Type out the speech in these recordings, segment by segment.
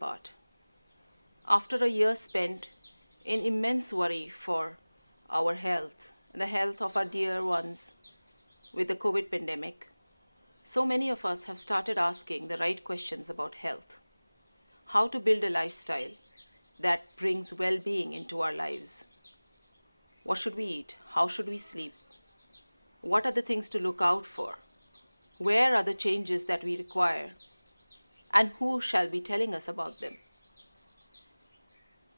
thought. After the year spent in immense worship for our health, the health of our dear ones with the COVID pandemic, so many of us started asking the right questions about health. How to build a lifestyle that brings well-being into our lives. What to eat? How should we sleep? What are the things to look out for? Where are the changes that we require? And who shall be telling us about them?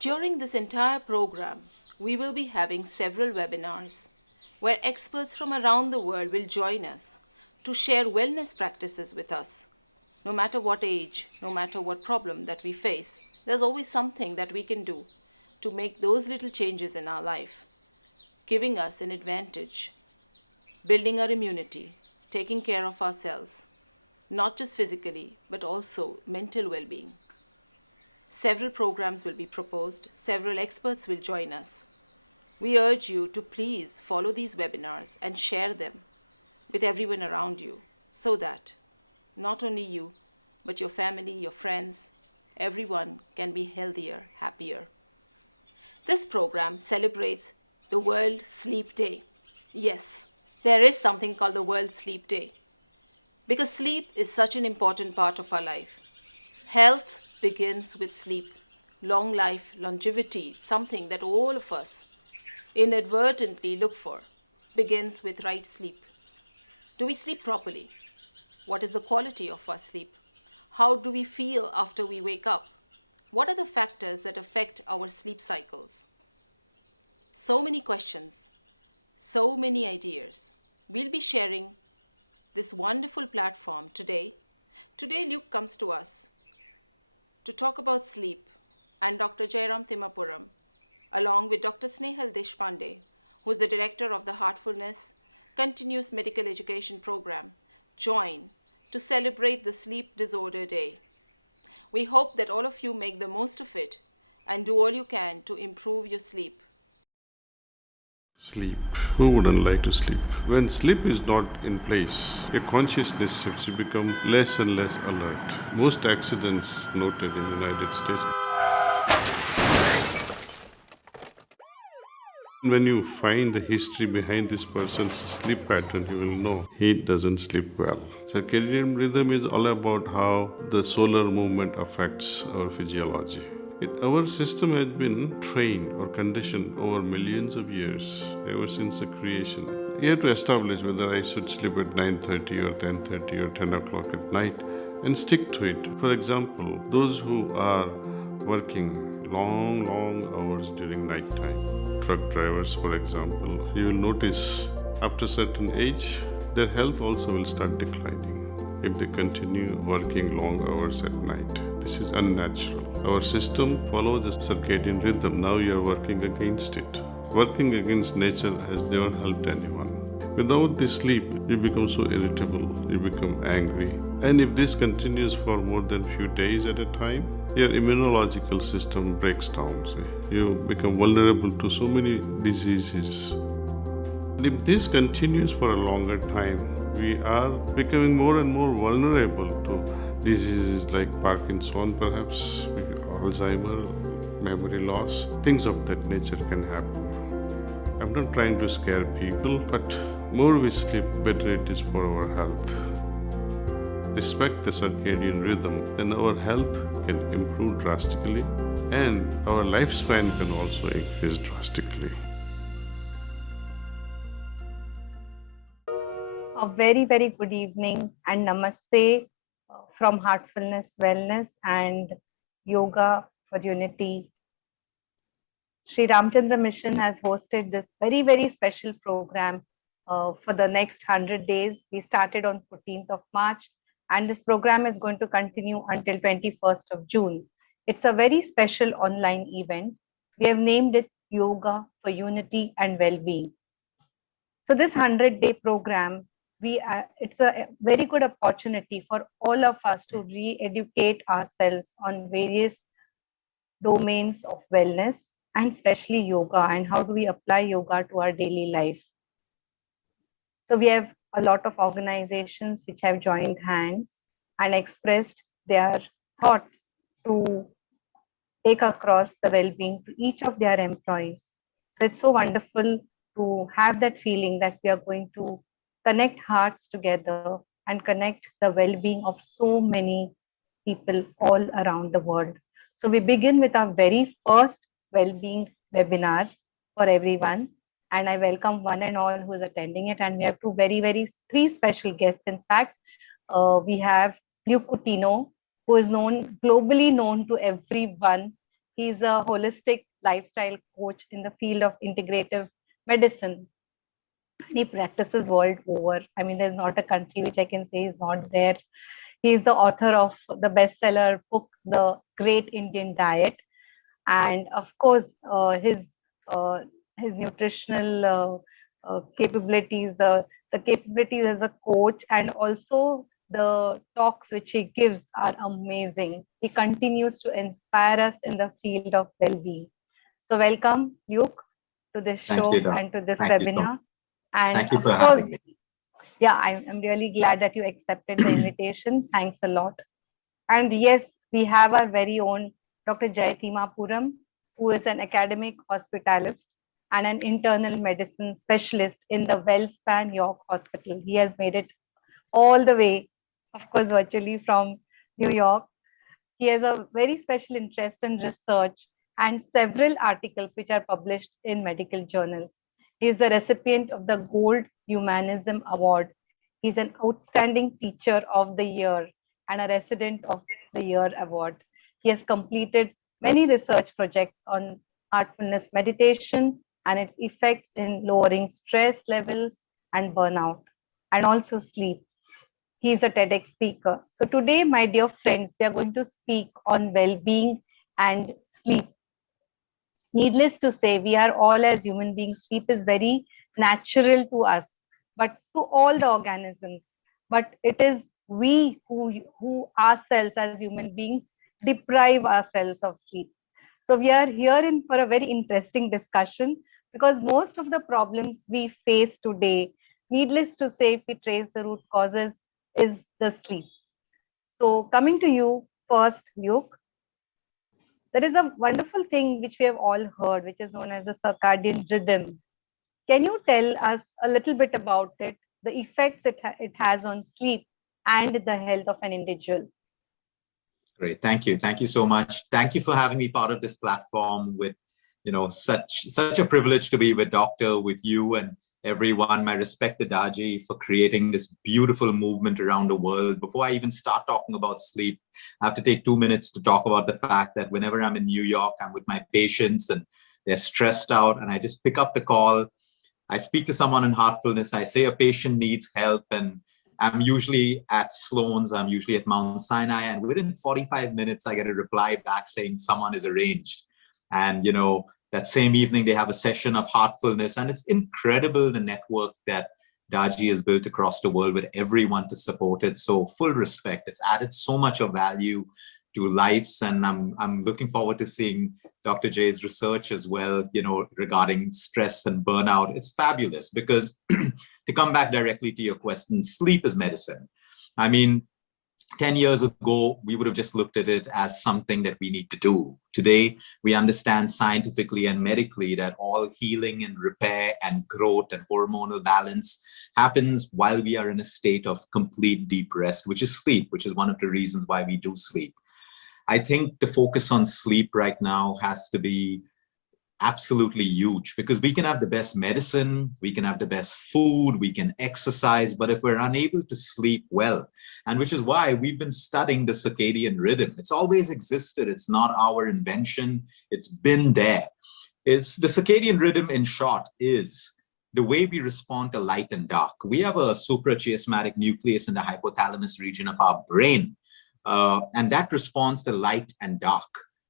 During this entire program, we will be having several webinars where experts from around the world will join us to share wellness practices with us. No matter what age, no matter what problems that we face, there will be something that we can do to make those little changes in our life, giving us an advantage, building our immunity, taking care of ourselves, not just physically, but also mental well-being. Several programs will be produced, several experts will join us. We urge you to please follow these webinars and share them with everyone around you, so that not only you, but your family, your friends, everyone can be healthier, happier. This program celebrates the World Sleep Day. Yes, there is something called the World Sleep Day. Because sleep is such an important part of our life. Health begins with sleep. Long life, longevity, something that all of us will inadvertently look at, begins with right sleep. Do we sleep properly? What is the quality of our sleep? How do we feel after we wake up? What are the factors that affect our sleep cycles? So many questions, so many ideas. We'll be sharing this wonderful platform today. Today Nick comes to us to talk about sleep on Dr. Timmapuram, along with Dr. Shri, who is the director of the Coutinho's Continuous Medical Education Program, joined to celebrate the Sleep Disorder Day. We hope that all of you make the most of it and do all you can to improve your sleep. Sleep. Who wouldn't like to sleep? When sleep is not in place, your consciousness shifts, you become less and less alert. Most accidents noted in the United States. When you find the history behind this person's sleep pattern, you will know he doesn't sleep well. Circadian rhythm is all about how the solar movement affects our physiology. Our system has been trained or conditioned over millions of years, ever since the creation. You have to establish whether I should sleep at 9:30 or 10:30 or 10 o'clock at night and stick to it. For example, those who are working long hours during night time, truck drivers for example, you will notice after a certain age, their health also will start declining if they continue working long hours at night. This is unnatural. Our system follows the circadian rhythm. Now you are working against it. Working against nature has never helped anyone. Without this sleep, you become so irritable, you become angry. And if this continues for more than few days at a time, your immunological system breaks down. You become vulnerable to so many diseases. And if this continues for a longer time, we are becoming more and more vulnerable to diseases like Parkinson, perhaps, Alzheimer, memory loss. Things of that nature can happen. I'm not trying to scare people, but more we sleep, better it is for our health. Respect the circadian rhythm, then our health can improve drastically and our lifespan can also increase drastically. A very, very good evening and namaste from Heartfulness Wellness and Yoga for Unity. Shri Chandra Mission has hosted this very, very special program for the next 100 days. We started on 14th of March and this program is going to continue until 21st of June. It's a very special online event. We have named it Yoga for Unity and Well-being. So this 100-day program, it's a very good opportunity for all of us to re-educate ourselves on various domains of wellness and especially yoga and how do we apply yoga to our daily life. So we have a lot of organizations which have joined hands and expressed their thoughts to take across the well-being to each of their employees. So it's so wonderful to have that feeling that we are going to connect hearts together and connect the well-being of so many people all around the world. So we begin with our very first well-being webinar for everyone. And I welcome one and all who is attending it. And we have three special guests. In fact, we have Coutinho, who is globally known to everyone. He's a holistic lifestyle coach in the field of integrative medicine. He practices world over. I mean, there's not a country which I can say is not there. He is the author of the bestseller book, The Great Indian Diet, and of course, his nutritional capabilities, the capabilities as a coach, and also the talks which he gives are amazing. He continues to inspire us in the field of well-being. So welcome, Luke, to this show and to this webinar. And thank you for having me. Yeah, I'm really glad that you accepted the invitation. Thanks a lot. And yes, we have our very own Dr. Timmapuram, who is an academic hospitalist and an internal medicine specialist in the WellSpan York Hospital. He has made it all the way, of course, virtually from New York. He has a very special interest in research and several articles which are published in medical journals. He is the recipient of the Gold Humanism Award. He's an outstanding teacher of the year and a resident of the year award. He has completed many research projects on heartfulness meditation and its effects in lowering stress levels and burnout, and also sleep. He is a TEDx speaker. So today, my dear friends, we are going to speak on well-being and sleep. Needless to say, we are all as human beings, sleep is very natural to us, but to all the organisms. But it is we who ourselves as human beings deprive ourselves of sleep. So we are here for a very interesting discussion, because most of the problems we face today, needless to say, if we trace the root causes, is the sleep. So coming to you first, Luke, there is a wonderful thing which we have all heard, which is known as a circadian rhythm. Can you tell us a little bit about it, the effects it has on sleep and the health of an individual? Great, thank you. Thank you so much. Thank you for having me part of this platform with, such a privilege to be with Doctor, with you and everyone. My respect to Daji for creating this beautiful movement around the world. Before I even start talking about sleep, I have to take 2 minutes to talk about the fact that whenever I'm in New York, I'm with my patients and they're stressed out, and I just pick up the call. I speak to someone in heartfulness. I say a patient needs help, and I'm usually at Sloan's, I'm usually at Mount Sinai, and within 45 minutes, I get a reply back saying someone is arranged. And, that same evening, they have a session of heartfulness, and it's incredible the network that Daji has built across the world with everyone to support it. So full respect. It's added so much of value to lives, and I'm looking forward to seeing Dr. J's research as well, regarding stress and burnout. It's fabulous because to come back directly to your question, sleep is medicine. I mean, 10 years ago, we would have just looked at it as something that we need to do. Today, we understand scientifically and medically that all healing and repair and growth and hormonal balance happens while we are in a state of complete deep rest, which is sleep, which is one of the reasons why we do sleep. I think the focus on sleep right now has to be absolutely huge, because we can have the best medicine, we can have the best food, we can exercise, but if we're unable to sleep well, and which is why we've been studying the circadian rhythm. It's always existed. It's not our invention. It's been there. Is the circadian rhythm, in short, is the way we respond to light and dark. We have a suprachiasmatic nucleus in the hypothalamus region of our brain, and that responds to light and dark.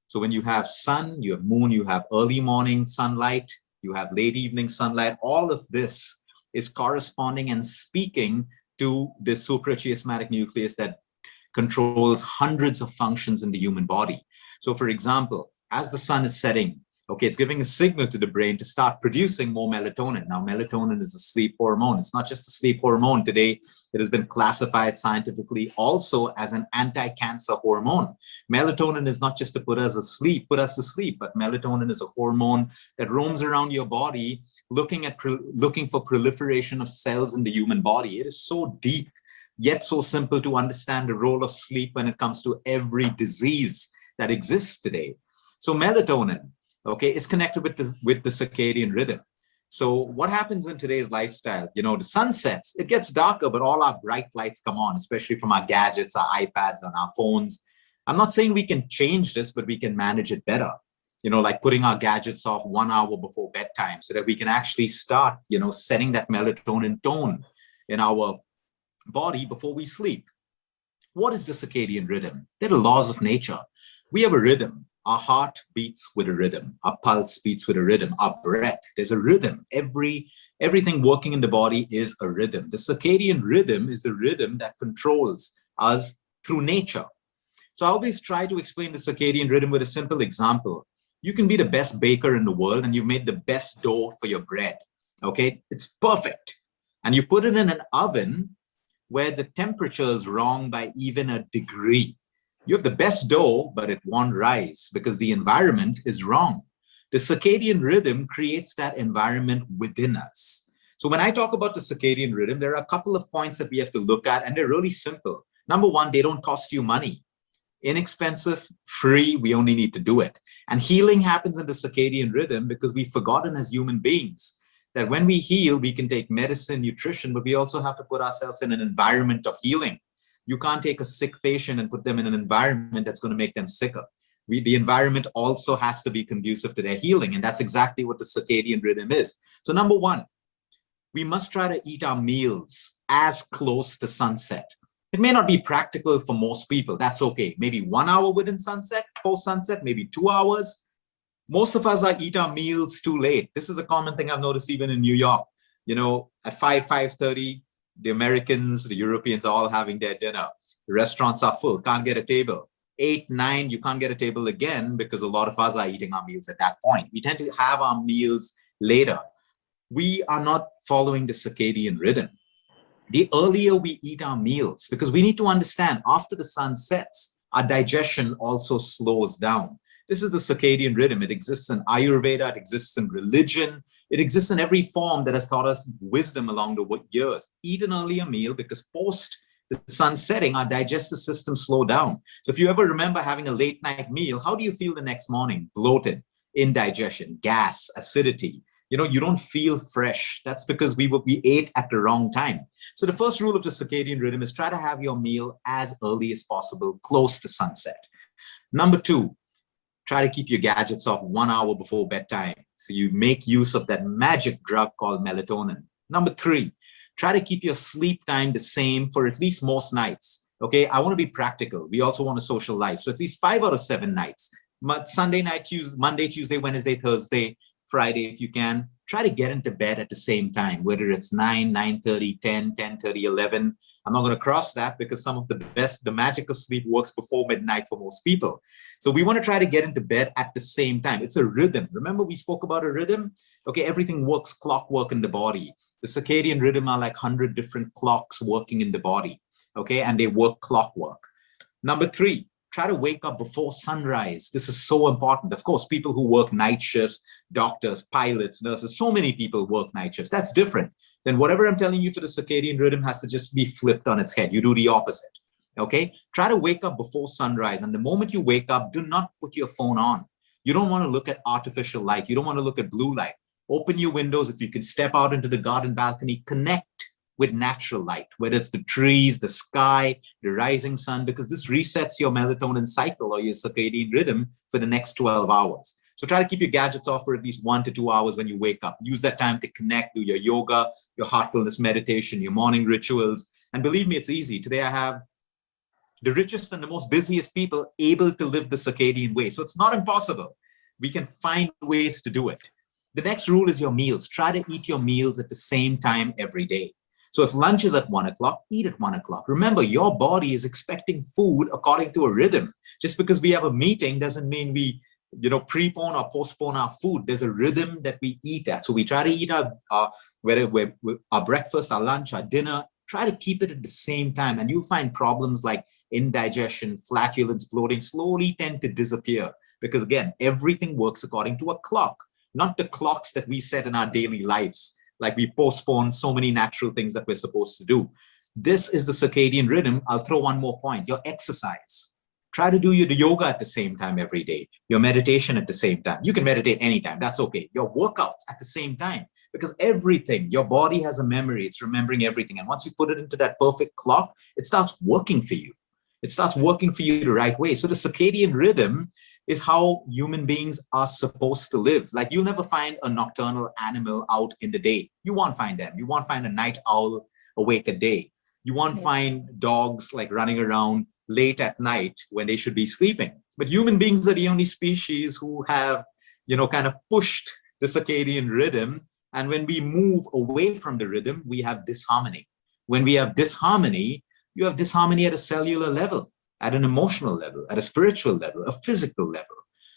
So when you have sun, you have moon, you have early morning sunlight, you have late evening sunlight, all of this is corresponding and speaking to the suprachiasmatic nucleus that controls hundreds of functions in the human body. So for example, as the sun is setting, Okay, it's giving a signal to the brain to start producing more melatonin. Now, melatonin is a sleep hormone. It's not just a sleep hormone. Today, it has been classified scientifically also as an anti-cancer hormone. Melatonin is not just to put us to sleep, but melatonin is a hormone that roams around your body looking for proliferation of cells in the human body. It is so deep, yet so simple to understand the role of sleep when it comes to every disease that exists today. So melatonin, okay, is connected with the circadian rhythm. So what happens in today's lifestyle? You know, the sun sets, it gets darker, but all our bright lights come on, especially from our gadgets, our iPads, and our phones. I'm not saying we can change this, but we can manage it better. You know, like putting our gadgets off 1 hour before bedtime so that we can actually start, you know, setting that melatonin tone in our body before we sleep. What is the circadian rhythm? They're the laws of nature. We have a rhythm. Our heart beats with a rhythm. Our pulse beats with a rhythm. Our breath, there's a rhythm. Everything working in the body is a rhythm. The circadian rhythm is the rhythm that controls us through nature. So I always try to explain the circadian rhythm with a simple example. You can be the best baker in the world and you've made the best dough for your bread. Okay, it's perfect. And you put it in an oven where the temperature is wrong by even a degree. You have the best dough, but it won't rise because the environment is wrong. The circadian rhythm creates that environment within us. So when I talk about the circadian rhythm, there are a couple of points that we have to look at, and they're really simple. Number one, they don't cost you money. Inexpensive, free, we only need to do it. And healing happens in the circadian rhythm because we've forgotten as human beings that when we heal, we can take medicine, nutrition, but we also have to put ourselves in an environment of healing. You can't take a sick patient and put them in an environment that's going to make them sicker. The environment also has to be conducive to their healing, and that's exactly what the circadian rhythm is. So number one, we must try to eat our meals as close to sunset. It may not be practical for most people. That's okay. Maybe 1 hour within sunset, post sunset, maybe 2 hours. Most of us eat our meals too late. This is a common thing I've noticed even in New York. You know, at 5:30, the Americans, the Europeans are all having their dinner. The restaurants are full, can't get a table. 8, 9, you can't get a table again because a lot of us are eating our meals at that point. We tend to have our meals later. We are not following the circadian rhythm. The earlier we eat our meals, because we need to understand after the sun sets, our digestion also slows down. This is the circadian rhythm. It exists in Ayurveda, it exists in religion, it exists in every form that has taught us wisdom along the years. Eat an earlier meal because post the sun setting, our digestive system slow down. So if you ever remember having a late night meal, how do you feel the next morning? Bloated, indigestion, gas, acidity. You know, you don't feel fresh. That's because we ate at the wrong time. So the first rule of the circadian rhythm is try to have your meal as early as possible, close to sunset. Number two, try to keep your gadgets off 1 hour before bedtime. So you make use of that magic drug called melatonin. Number three, try to keep your sleep time the same for at least most nights. Okay, I want to be practical. We also want a social life. So at least 5 out of 7 nights. Sunday night, Monday, Tuesday, Wednesday, Thursday, Friday, if you can, try to get into bed at the same time, whether it's 9, 9:30, 10, 10:30, 11. I'm not going to cross that because some of the magic of sleep works before midnight for most people. So we want to try to get into bed at the same time. It's a rhythm. Remember we spoke about a rhythm? Okay, everything works clockwork in the body. The circadian rhythm are like 100 different clocks working in the body. Okay, and they work clockwork. Number three, try to wake up before sunrise. This is so important. Of course, people who work night shifts, doctors, pilots, nurses, so many people work night shifts. That's different. Then whatever I'm telling you for the circadian rhythm has to just be flipped on its head. You do the opposite. Okay? Try to wake up before sunrise. And the moment you wake up, do not put your phone on. You don't want to look at artificial light. You don't want to look at blue light. Open your windows. If you can step out into the garden balcony, connect with natural light, whether it's the trees, the sky, the rising sun, because this resets your melatonin cycle or your circadian rhythm for the next 12 hours. So try to keep your gadgets off for at least 1 to 2 hours when you wake up. Use that time to connect, do your yoga, your heartfulness meditation, your morning rituals. And believe me, it's easy. Today I have the richest and the most busiest people able to live the circadian way. So it's not impossible. We can find ways to do it. The next rule is your meals. Try to eat your meals at the same time every day. So if lunch is at 1 o'clock, eat at 1 o'clock. Remember, your body is expecting food according to a rhythm. Just because we have a meeting doesn't mean we prepone or postpone our food. There's a rhythm that we eat at. So we try to eat our breakfast, our lunch, our dinner, try to keep it at the same time. And you'll find problems like indigestion, flatulence, bloating slowly tend to disappear. Because again, everything works according to a clock, not the clocks that we set in our daily lives. Like we postpone so many natural things that we're supposed to do. This is the circadian rhythm. I'll throw one more point, your exercise. Try to do your yoga at the same time every day, your meditation at the same time. You can meditate anytime, that's okay. Your workouts at the same time, because everything, your body has a memory, it's remembering everything. And once you put it into that perfect clock, it starts working for you. It starts working for you the right way. So the circadian rhythm is how human beings are supposed to live. Like you'll never find a nocturnal animal out in the day. You won't find them. You won't find a night owl awake a day. You won't find dogs like running around late at night when they should be sleeping. But human beings are the only species who have, kind of pushed the circadian rhythm. And when we move away from the rhythm, we have disharmony. When we have disharmony, you have disharmony at a cellular level, at an emotional level, at a spiritual level, a physical level.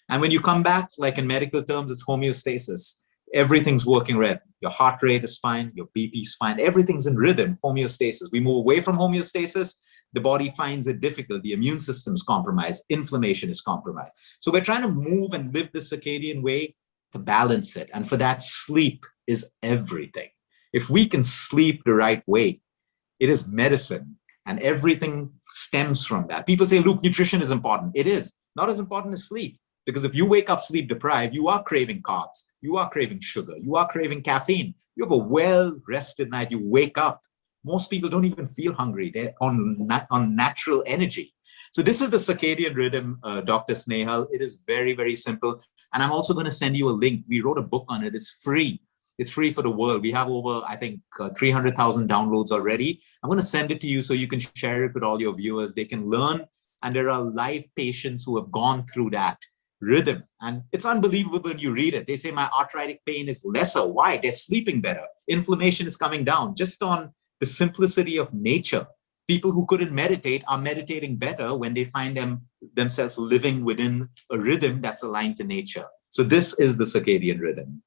And when you come back, like in medical terms, it's homeostasis. Everything's working right. Your heart rate is fine, your BP is fine, everything's in rhythm, homeostasis. We move away from homeostasis, the body finds it difficult, the immune system is compromised, inflammation is compromised. So we're trying to move and live the circadian way to balance it. And for that, sleep is everything. If we can sleep the right way, it is medicine. And everything stems from that. People say, Luke, nutrition is important. It is not as important as sleep. Because if you wake up sleep deprived, you are craving carbs, you are craving sugar, you are craving caffeine. You have a well-rested night, you wake up. Most people don't even feel hungry. They're on natural energy. So this is the circadian rhythm, Dr. Snehal. It is very, very simple. And I'm also going to send you a link. We wrote a book on it. It's free. It's free for the world. We have over, I think, 300,000 downloads already. I'm going to send it to you so you can share it with all your viewers. They can learn. And there are live patients who have gone through that rhythm. And it's unbelievable when you read it. They say my arthritic pain is lesser. Why? They're sleeping better. Inflammation is coming down just on the simplicity of nature. People who couldn't meditate are meditating better when they find themselves living within a rhythm that's aligned to nature. So this is the circadian rhythm.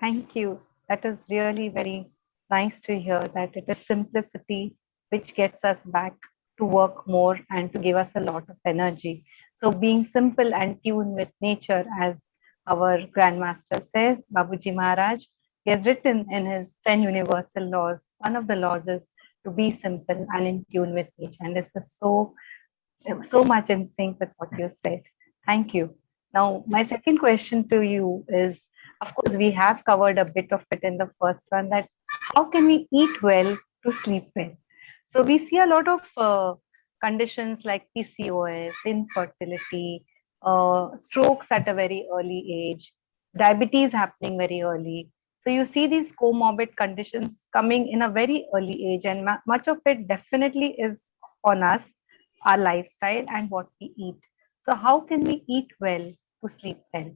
Thank you. That is really very nice to hear that it is simplicity which gets us back to work more and to give us a lot of energy. So being simple and tuned with nature, as our Grandmaster says, Babuji Maharaj, he has written in his 10 universal laws, one of the laws is to be simple and in tune with nature. And this is so much in sync with what you said. Thank you. Now, my second question to you is, of course, we have covered a bit of it in the first one, that how can we eat well to sleep well? So we see a lot of conditions like PCOS, infertility, strokes at a very early age, diabetes happening very early. So you see these comorbid conditions coming in a very early age, and much of it definitely is on us, our lifestyle and what we eat. So how can we eat well to sleep well?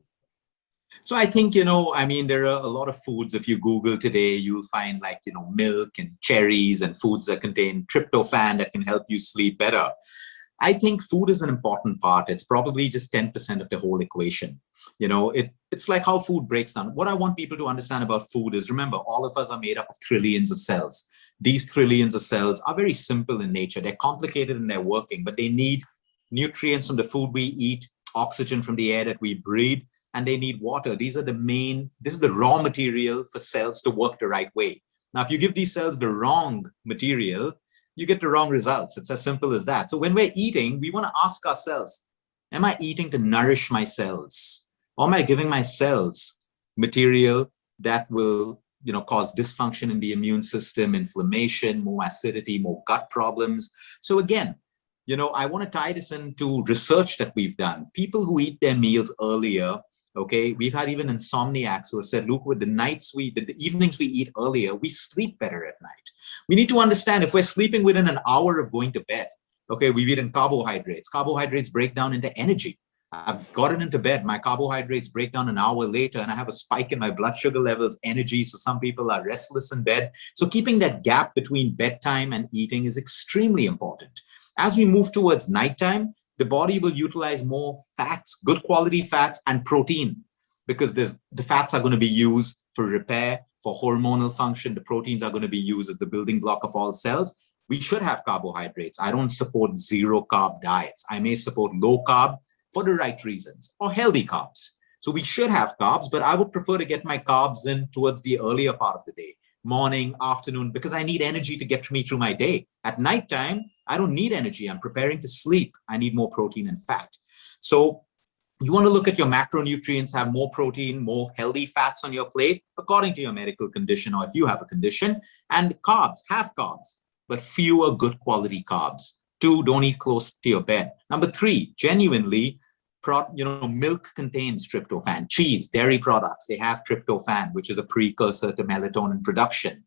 So I think, there are a lot of foods. If you Google today, you'll find like, milk and cherries and foods that contain tryptophan that can help you sleep better. I think food is an important part. It's probably just 10% of the whole equation. It's like how food breaks down. What I want people to understand about food is, remember, all of us are made up of trillions of cells. These trillions of cells are very simple in nature. They're complicated in their working, but they need nutrients from the food we eat, oxygen from the air that we breathe, and they need water. This is the raw material for cells to work the right way. Now, if you give these cells the wrong material, you get the wrong results. It's as simple as that. So when we're eating, we want to ask ourselves, am I eating to nourish my cells? Or am I giving my cells material that will, cause dysfunction in the immune system, inflammation, more acidity, more gut problems? So again, I want to tie this into research that we've done. People who eat their meals earlier, okay, we've had even insomniacs who have said, look, with the evenings we eat earlier, we sleep better at night. We need to understand, if we're sleeping within an hour of going to bed, okay, we've eaten carbohydrates. Carbohydrates break down into energy. I've gotten into bed, my carbohydrates break down an hour later, and I have a spike in my blood sugar levels, energy. So some people are restless in bed. So keeping that gap between bedtime and eating is extremely important. As we move towards nighttime, the body will utilize more fats, good quality fats and protein, because the fats are going to be used for repair, for hormonal function. The proteins are going to be used as the building block of all cells. We should have carbohydrates. I don't support zero carb diets. I may support low carb for the right reasons, or healthy carbs. So we should have carbs, but I would prefer to get my carbs in towards the earlier part of the day, morning, afternoon, because I need energy to get me through my day. At nighttime, I don't need energy. I'm preparing to sleep. I need more protein and fat. So you want to look at your macronutrients, have more protein, more healthy fats on your plate, according to your medical condition, or if you have a condition, and carbs, have carbs, but fewer good quality carbs. 2, don't eat close to your bed. Number 3, genuinely, milk contains tryptophan. Cheese, dairy products, they have tryptophan, which is a precursor to melatonin production.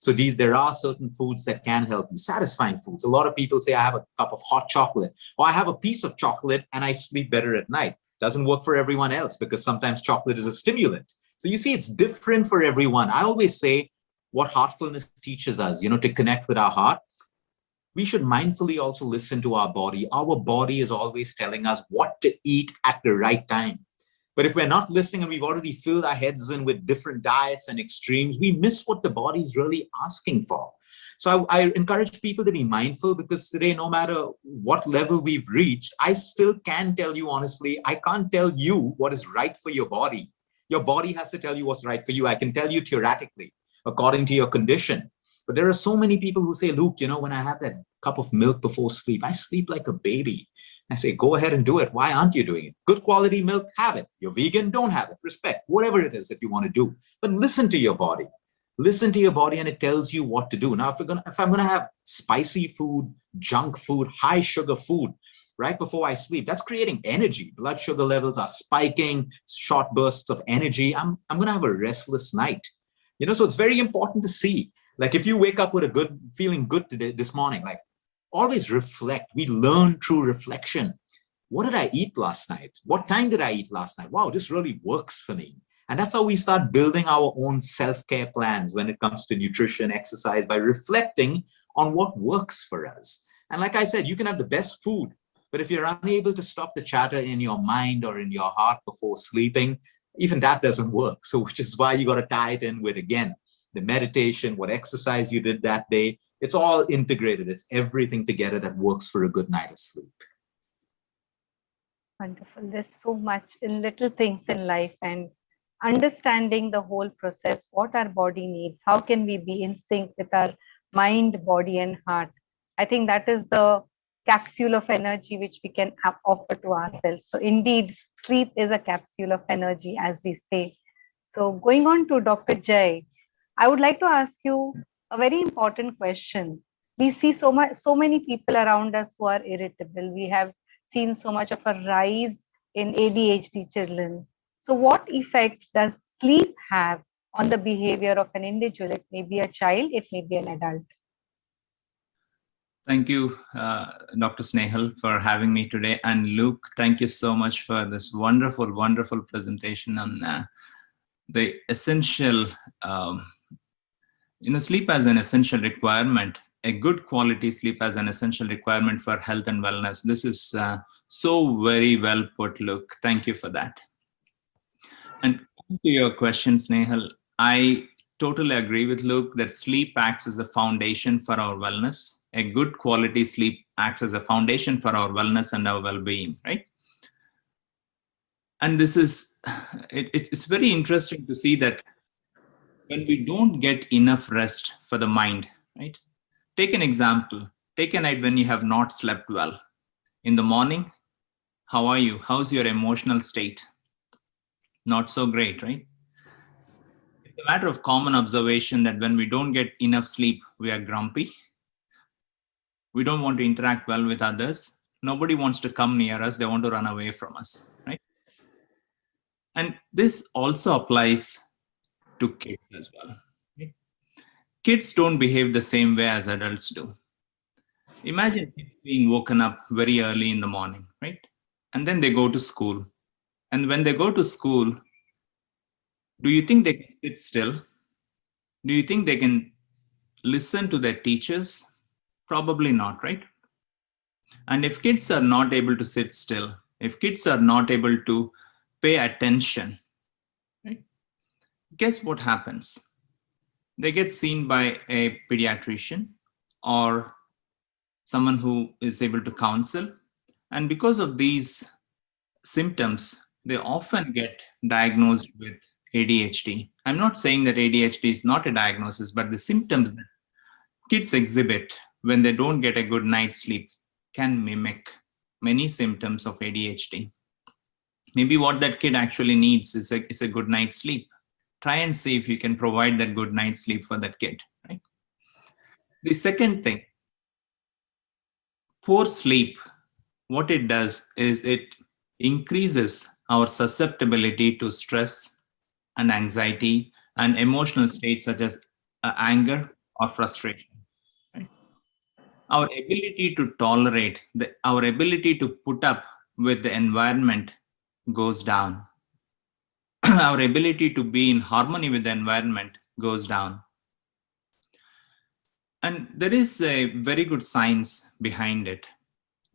So there are certain foods that can help you, satisfying foods. A lot of people say, I have a cup of hot chocolate, or I have a piece of chocolate and I sleep better at night. Doesn't work for everyone else, because sometimes chocolate is a stimulant. So you see, it's different for everyone. I always say what heartfulness teaches us, to connect with our heart. We should mindfully also listen to our body. Our body is always telling us what to eat at the right time. But if we're not listening and we've already filled our heads in with different diets and extremes, we miss what the body is really asking for. So I encourage people to be mindful, because today, no matter what level we've reached, I still can tell you honestly, I can't tell you what is right for your body. Your body has to tell you what's right for you. I can tell you theoretically, according to your condition. But there are so many people who say, Luke, when I have that cup of milk before sleep, I sleep like a baby. I say, go ahead and do it. Why aren't you doing it? Good quality milk, have it. You're vegan, don't have it. Respect, whatever it is that you want to do. But listen to your body. Listen to your body, and it tells you what to do. Now, if I'm going to have spicy food, junk food, high sugar food right before I sleep, that's creating energy. Blood sugar levels are spiking, short bursts of energy. I'm going to have a restless night. So it's very important to see. Like, if you wake up with feeling good today, this morning, like, always reflect. We learn through reflection. What did I eat last night? What time did I eat last night? Wow, this really works for me. And that's how we start building our own self-care plans when it comes to nutrition, exercise, by reflecting on what works for us. And like I said, you can have the best food, but if you're unable to stop the chatter in your mind or in your heart before sleeping, even that doesn't work. So which is why you got to tie it in with, again, the meditation, what exercise you did that day. It's all integrated. It's everything together that works for a good night of sleep. Wonderful. There's so much in little things in life, and understanding the whole process, what our body needs, how can we be in sync with our mind, body, and heart. I think that is the capsule of energy which we can offer to ourselves. So indeed, sleep is a capsule of energy, as we say. So going on to Dr. Jai, I would like to ask you a very important question. We see so many people around us who are irritable. We have seen so much of a rise in ADHD children. So what effect does sleep have on the behavior of an individual? It may be a child, it may be an adult. Thank you, Dr. Snehal, for having me today. And Luke, thank you so much for this wonderful, wonderful presentation on the essential, sleep as an essential requirement, a good quality sleep as an essential requirement for health and wellness. This is so very well put, Luke. Thank you for that. And to your question, Snehal, I totally agree with Luke that sleep acts as a foundation for our wellness. A good quality sleep acts as a foundation for our wellness and our well-being, right? And this is, it's very interesting to see that when we don't get enough rest for the mind, right? Take an example. Take a night when you have not slept well. In the morning, how are you? How's your emotional state? Not so great, right? It's a matter of common observation that when we don't get enough sleep, we are grumpy. We don't want to interact well with others. Nobody wants to come near us. They want to run away from us, right? And this also applies to kids as well. Right? Kids don't behave the same way as adults do. Imagine kids being woken up very early in the morning, right? And then they go to school. And when they go to school, do you think they can sit still? Do you think they can listen to their teachers? Probably not, right? And if kids are not able to sit still, if kids are not able to pay attention, right, guess what happens? They get seen by a pediatrician or someone who is able to counsel. And because of these symptoms, they often get diagnosed with ADHD. I'm not saying that ADHD is not a diagnosis, but the symptoms that kids exhibit when they don't get a good night's sleep can mimic many symptoms of ADHD. Maybe what that kid actually needs is a good night's sleep. Try and see if you can provide that good night's sleep for that kid, right? The second thing, poor sleep, what it does is it increases our susceptibility to stress and anxiety and emotional states such as anger or frustration. Right? Our ability to tolerate, our ability to put up with the environment goes down. Our ability to be in harmony with the environment goes down. And there is a very good science behind it.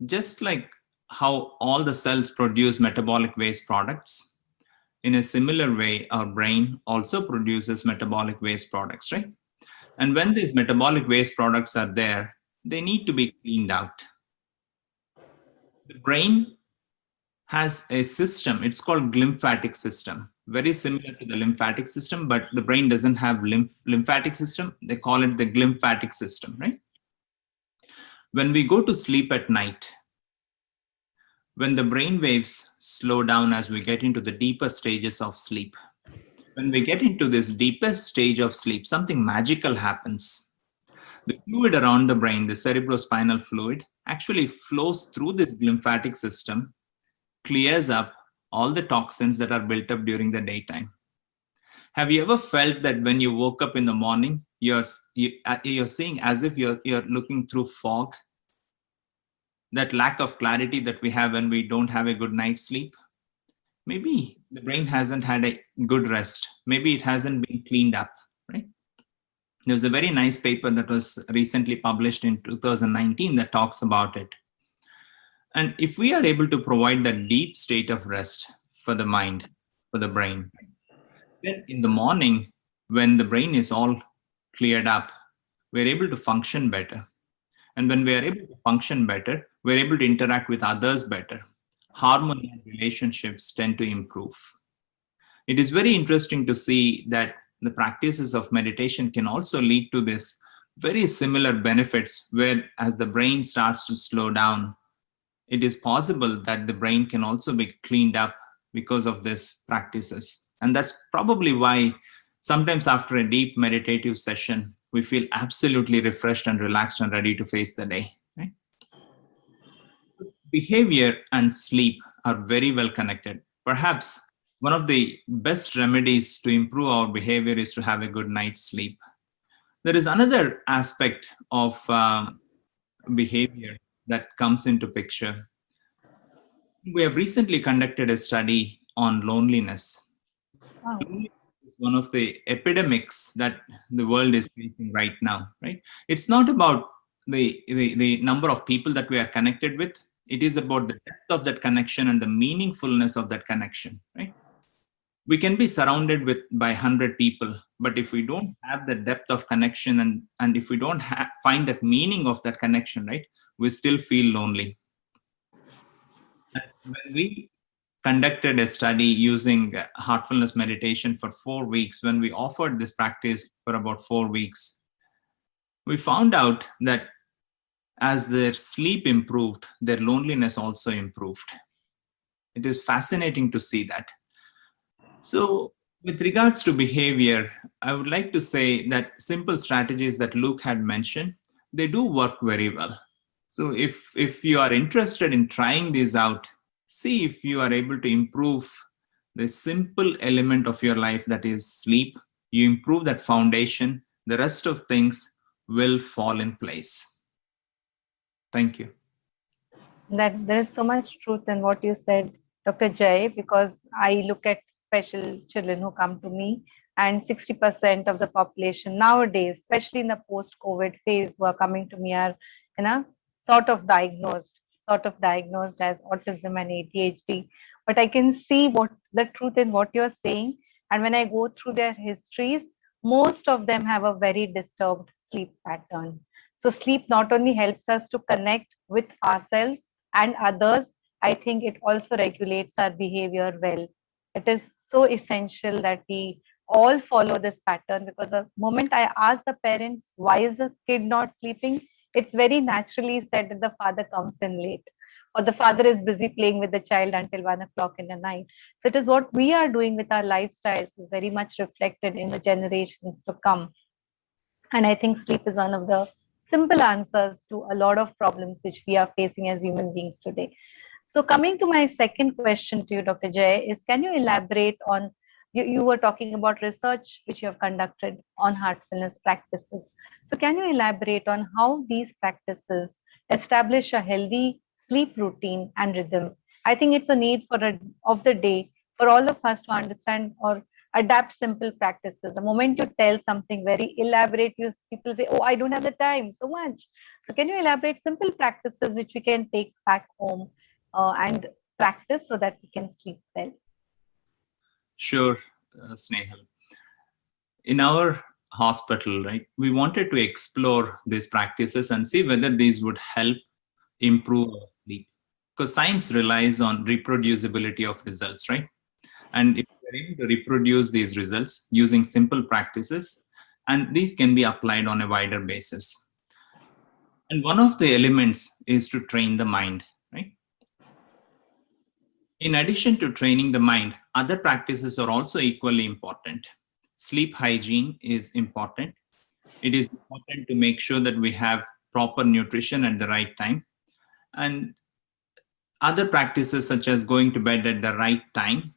Just like how all the cells produce metabolic waste products, in a similar way, our brain also produces metabolic waste products, right? And when these metabolic waste products are there, they need to be cleaned out. The brain has a system, it's called lymphatic system, very similar to the lymphatic system, but the brain doesn't have lymphatic system. They call it the glymphatic system, right? When we go to sleep at night, when the brain waves slow down as we get into the deeper stages of sleep, when we get into this deepest stage of sleep, something magical happens. The fluid around the brain, the cerebrospinal fluid, actually flows through this lymphatic system, clears up all the toxins that are built up during the daytime. Have you ever felt that when you woke up in the morning, you're seeing as if you're looking through fog? That lack of clarity that we have when we don't have a good night's sleep? Maybe the brain hasn't had a good rest. Maybe it hasn't been cleaned up, right? There was a very nice paper that was recently published in 2019 that talks about it. And if we are able to provide that deep state of rest for the mind, for the brain, then in the morning, when the brain is all cleared up, we're able to function better. And when we are able to function better, we're able to interact with others better. Harmony and relationships tend to improve. It is very interesting to see that the practices of meditation can also lead to this very similar benefits, where as the brain starts to slow down, it is possible that the brain can also be cleaned up because of these practices. And that's probably why sometimes after a deep meditative session, we feel absolutely refreshed and relaxed and ready to face the day. Right? Behavior and sleep are very well connected. Perhaps one of the best remedies to improve our behavior is to have a good night's sleep. There is another aspect of behavior that comes into picture. We have recently conducted a study on loneliness. Wow. Loneliness is one of the epidemics that the world is facing right now, right? It's not about the number of people that we are connected with. It is about the depth of that connection and the meaningfulness of that connection, right? We can be surrounded by 100 people, but if we don't have the depth of connection and if we don't find that meaning of that connection, right, we still feel lonely. And when we conducted a study using heartfulness meditation for 4 weeks, when we offered this practice for about 4 weeks, we found out that as their sleep improved, their loneliness also improved. It is fascinating to see that. So with regards to behavior, I would like to say that simple strategies that Luke had mentioned, they do work very well. So if you are interested in trying these out, see if you are able to improve the simple element of your life, that is sleep. You improve that foundation, the rest of things will fall in place. Thank you. That there is so much truth in what you said, Dr. Jay, because I look at special children who come to me, and 60% of the population nowadays, especially in the post-COVID phase, who are coming to me are sort of diagnosed. sort of diagnosed as autism and ADHD, but I can see what the truth in what you're saying. And when I go through their histories, most of them have a very disturbed sleep pattern. So sleep not only helps us to connect with ourselves and others, I think it also regulates our behavior well. It is so essential that we all follow this pattern, because the moment I ask the parents, why is the kid not sleeping? It's very naturally said that the father comes in late, or the father is busy playing with the child until 1 o'clock in the night. So it is what we are doing with our lifestyles is very much reflected in the generations to come. And I think sleep is one of the simple answers to a lot of problems which we are facing as human beings today. So coming to my second question to you, Dr. Jay, is can you elaborate on, you were talking about research which you have conducted on heartfulness practices. So can you elaborate on how these practices establish a healthy sleep routine and rhythm? I think it's a need for of the day for all of us to understand or adapt simple practices. The moment you tell something very elaborate, people say, oh, I don't have the time so much. So can you elaborate simple practices which we can take back home and practice so that we can sleep well? Sure, Snehal. In our hospital, right, we wanted to explore these practices and see whether these would help improve our sleep. Because science relies on reproducibility of results, right? And if we're able to reproduce these results using simple practices, and these can be applied on a wider basis. And one of the elements is to train the mind, right? In addition to training the mind, other practices are also equally important. Sleep hygiene is important. It is important to make sure that we have proper nutrition at the right time. And other practices such as going to bed at the right time,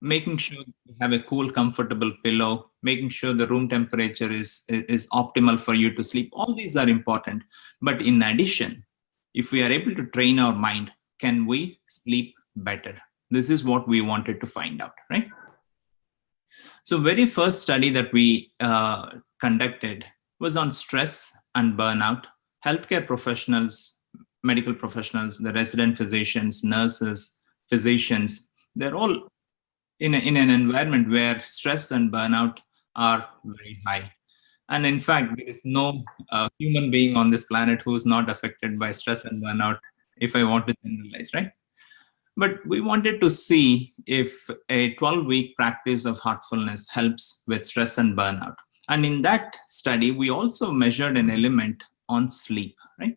making sure you have a cool, comfortable pillow, making sure the room temperature is optimal for you to sleep. All these are important. But in addition, if we are able to train our mind, can we sleep better? This is what we wanted to find out, right? So very first study that we conducted was on stress and burnout. Healthcare professionals, medical professionals, the resident physicians, nurses, physicians, they're all in an environment where stress and burnout are very high. And in fact, there is no human being on this planet who is not affected by stress and burnout, if I want to generalize, right? But we wanted to see if a 12-week practice of heartfulness helps with stress and burnout. And in that study, we also measured an element on sleep, right?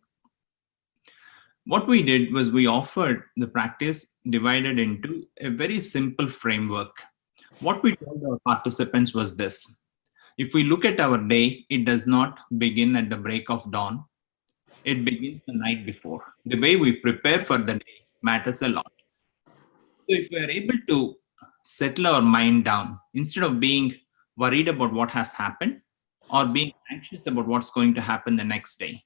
What we did was we offered the practice divided into a very simple framework. What we told our participants was this: if we look at our day, it does not begin at the break of dawn. It begins the night before. The way we prepare for the day matters a lot. So if we are able to settle our mind down, instead of being worried about what has happened or being anxious about what's going to happen the next day,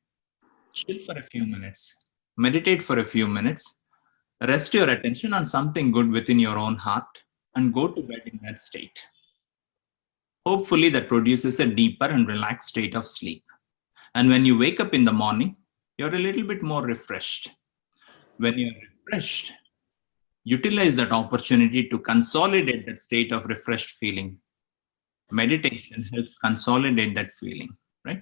chill for a few minutes, meditate for a few minutes, rest your attention on something good within your own heart, and go to bed in that state. Hopefully that produces a deeper and relaxed state of sleep. And when you wake up in the morning, you're a little bit more refreshed. When you're refreshed, utilize that opportunity to consolidate that state of refreshed feeling. Meditation helps consolidate that feeling, right?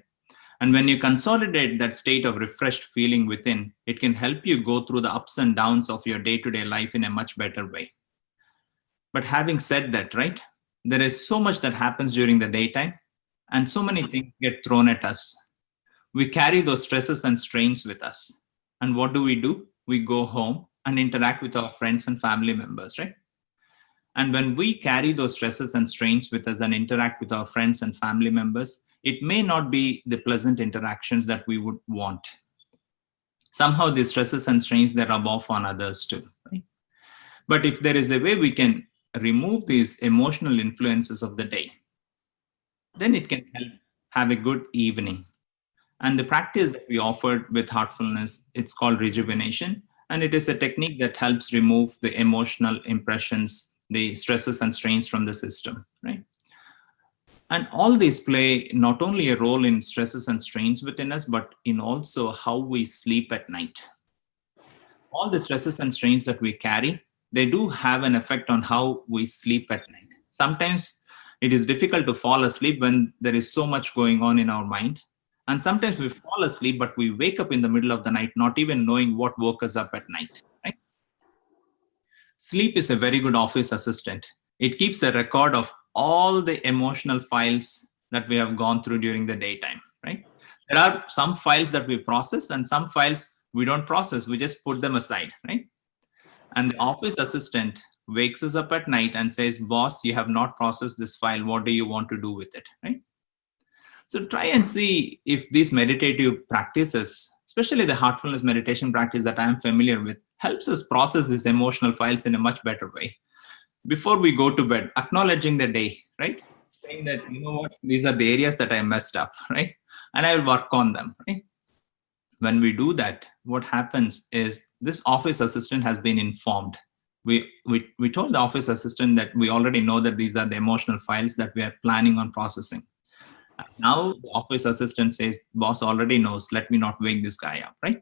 And when you consolidate that state of refreshed feeling within, it can help you go through the ups and downs of your day-to-day life in a much better way. But having said that, right, there is so much that happens during the daytime and so many things get thrown at us. We carry those stresses and strains with us. And what do? We go home and interact with our friends and family members, right? And when we carry those stresses and strains with us and interact with our friends and family members, it may not be the pleasant interactions that we would want. Somehow these stresses and strains, they rub off on others too, right? But if there is a way we can remove these emotional influences of the day, then it can help have a good evening. And the practice that we offered with heartfulness, it's called rejuvenation. And it is a technique that helps remove the emotional impressions, the stresses and strains from the system, right? And all these play not only a role in stresses and strains within us, but in also how we sleep at night. all the stresses and strains that we carry, they do have an effect on how we sleep at night. Sometimes it is difficult to fall asleep when there is so much going on in our mind. And sometimes we fall asleep, but we wake up in the middle of the night, not even knowing what woke us up at night. Right? Sleep is a very good office assistant. It keeps a record of all the emotional files that we have gone through during the daytime. Right? There are some files that we process and some files we don't process. We just put them aside. Right? And the office assistant wakes us up at night and says, boss, you have not processed this file. What do you want to do with it? Right? So try and see if these meditative practices, especially the heartfulness meditation practice that I am familiar with, helps us process these emotional files in a much better way. Before we go to bed, acknowledging the day, right? Saying that, you know what, these are the areas that I messed up, right? And I will work on them, right? When we do that, what happens is this office assistant has been informed. We told the office assistant that we already know that these are the emotional files that we are planning on processing. Now the office assistant says, boss already knows, let me not wake this guy up, right?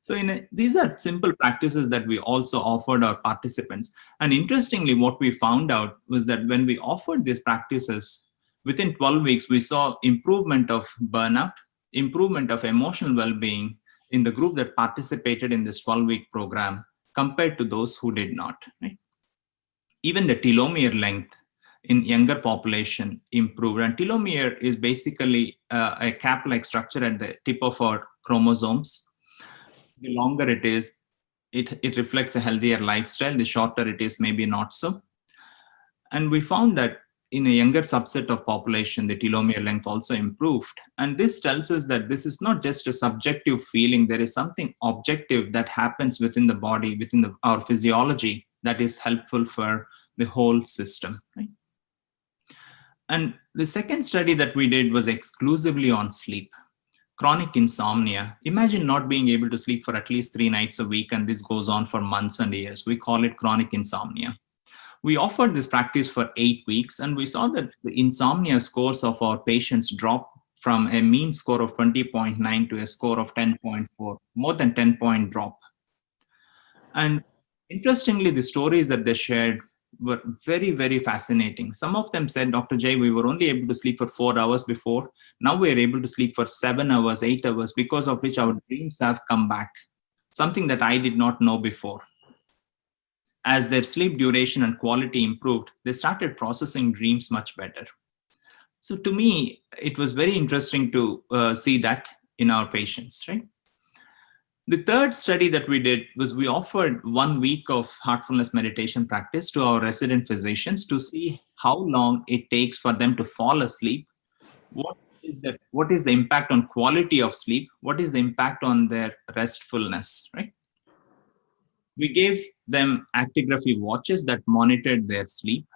So these are simple practices that we also offered our participants. And interestingly, what we found out was that when we offered these practices, within 12 weeks, we saw improvement of burnout, improvement of emotional well-being in the group that participated in this 12-week program compared to those who did not. Right? Even the telomere length in younger population improved. And telomere is basically a cap-like structure at the tip of our chromosomes. The longer it is, it reflects a healthier lifestyle. The shorter it is, maybe not so. And we found that in a younger subset of population, the telomere length also improved. And this tells us that this is not just a subjective feeling. There is something objective that happens within the body, within our physiology, that is helpful for the whole system. Right? And the second study that we did was exclusively on sleep. Chronic insomnia. Imagine not being able to sleep for at least 3 nights a week, and this goes on for months and years. We call it chronic insomnia. We offered this practice for 8 weeks, and we saw that the insomnia scores of our patients dropped from a mean score of 20.9 to a score of 10.4, more than 10-point drop. And interestingly, the stories that they shared were very, very fascinating. Some of them said, Dr. Jay, we were only able to sleep for 4 hours before. Now we are able to sleep for 7 hours, 8 hours, because of which our dreams have come back. Something that I did not know before. As their sleep duration and quality improved, they started processing dreams much better. So to me, it was very interesting to see that in our patients, right? The third study that we did was we offered 1 week of heartfulness meditation practice to our resident physicians to see how long it takes for them to fall asleep. What is the impact on quality of sleep? What is the impact on their restfulness, right? We gave them actigraphy watches that monitored their sleep.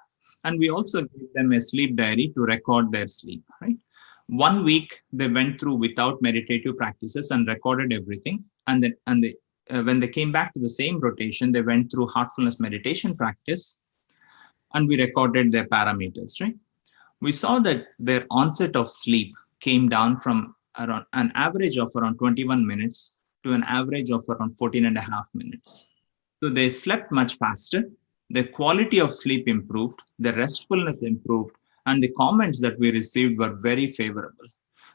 And we also gave them a sleep diary to record their sleep, right? 1 week, they went through without meditative practices and recorded everything. And when they came back to the same rotation, they went through heartfulness meditation practice, and we recorded their parameters, right? We saw that their onset of sleep came down from around an average of around 21 minutes to an average of around 14.5 minutes. So they slept much faster. The quality of sleep improved, the restfulness improved, and the comments that we received were very favorable.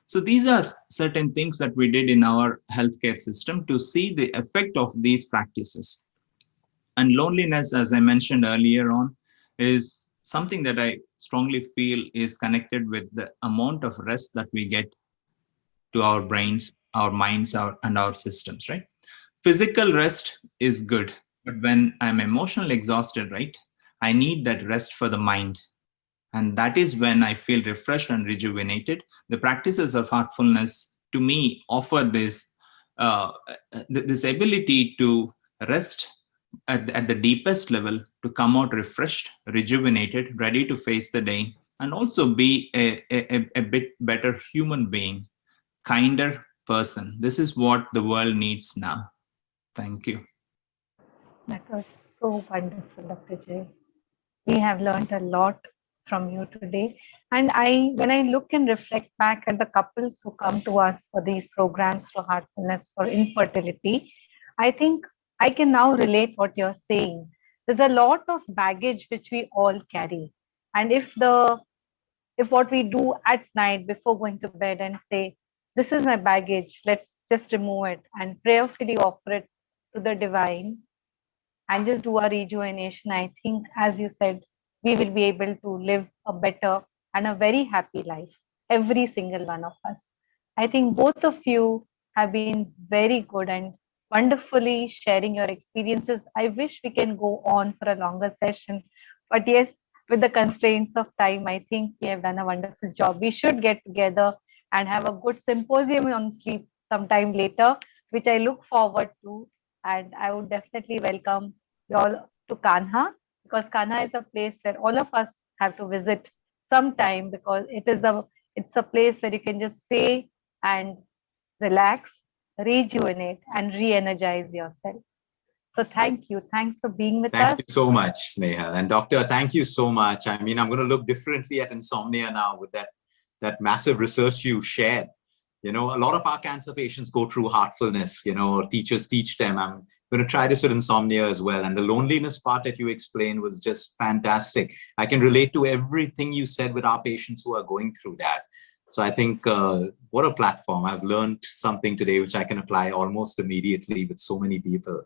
So these are certain things that we did in our healthcare system to see the effect of these practices. And loneliness, as I mentioned earlier on, is something that I strongly feel is connected with the amount of rest that we get to our brains, our minds, and our systems, right? Physical rest is good, but when I'm emotionally exhausted, right, I need that rest for the mind. And that is when I feel refreshed and rejuvenated. The practices of heartfulness, to me, offer this ability to rest at the deepest level, to come out refreshed, rejuvenated, ready to face the day, and also be a bit better human being, kinder person. This is what the world needs now. Thank you. That was so wonderful, Dr. Jay. We have learned a lot from you today. And when I look and reflect back at the couples who come to us for these programs to heartfulness for infertility, I think I can now relate what you're saying. There's a lot of baggage which we all carry. And if what we do at night before going to bed and say, this is my baggage, let's just remove it and prayerfully offer it to the divine and just do our rejuvenation, I think, as you said, we will be able to live a better and a very happy life, every single one of us. I think both of you have been very good and wonderfully sharing your experiences. I wish we can go on for a longer session, but yes, with the constraints of time, I think we have done a wonderful job. We should get together and have a good symposium on sleep sometime later, which I look forward to. And I would definitely welcome you all to Kanha, because Kanha is a place where all of us have to visit sometime, because it's a place where you can just stay and relax, rejuvenate, and re-energize yourself. So thank you. Thanks for being with us. Thank you so much, Sneha. And Doctor, thank you so much. I mean, I'm going to look differently at insomnia now with that massive research you shared. You know, a lot of our cancer patients go through heartfulness, you know, teachers teach them. I'm going to try this with insomnia as well. And the loneliness part that you explained was just fantastic. I can relate to everything you said with our patients who are going through that. So I think what a platform. I've learned something today, which I can apply almost immediately with so many people.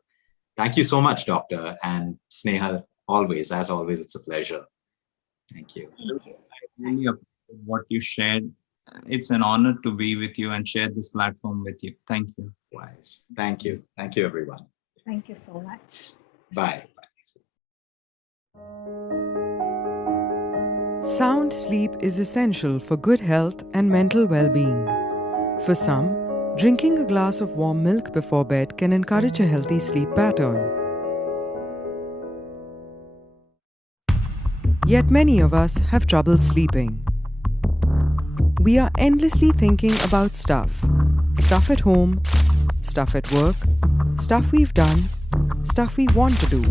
Thank you so much, Doctor. And Sneha, as always, it's a pleasure. Thank you. Thank you. I really appreciate what you shared. It's an honor to be with you and share this platform with you. Thank you. Wise. Thank you. Thank you, everyone. Thank you so much. Bye. Sound sleep is essential for good health and mental well-being. For some, drinking a glass of warm milk before bed can encourage a healthy sleep pattern. Yet many of us have trouble sleeping. We are endlessly thinking about stuff at home, stuff at work, stuff we've done, stuff we want to do.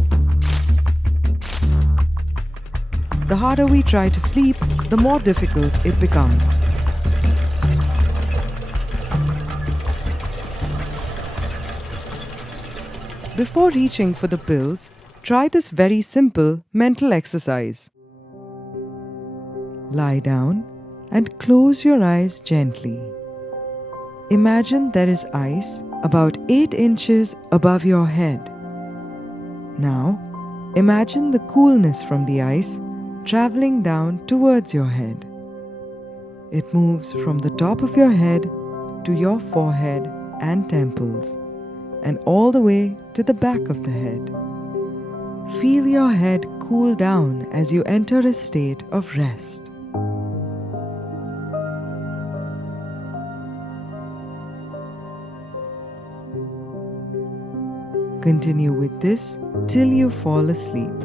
The harder we try to sleep, the more difficult it becomes. Before reaching for the pills, try this very simple mental exercise. Lie down and close your eyes gently. Imagine there is ice about 8 inches above your head. Now, imagine the coolness from the ice traveling down towards your head. It moves from the top of your head to your forehead and temples, and all the way to the back of the head. Feel your head cool down as you enter a state of rest. Continue with this till you fall asleep.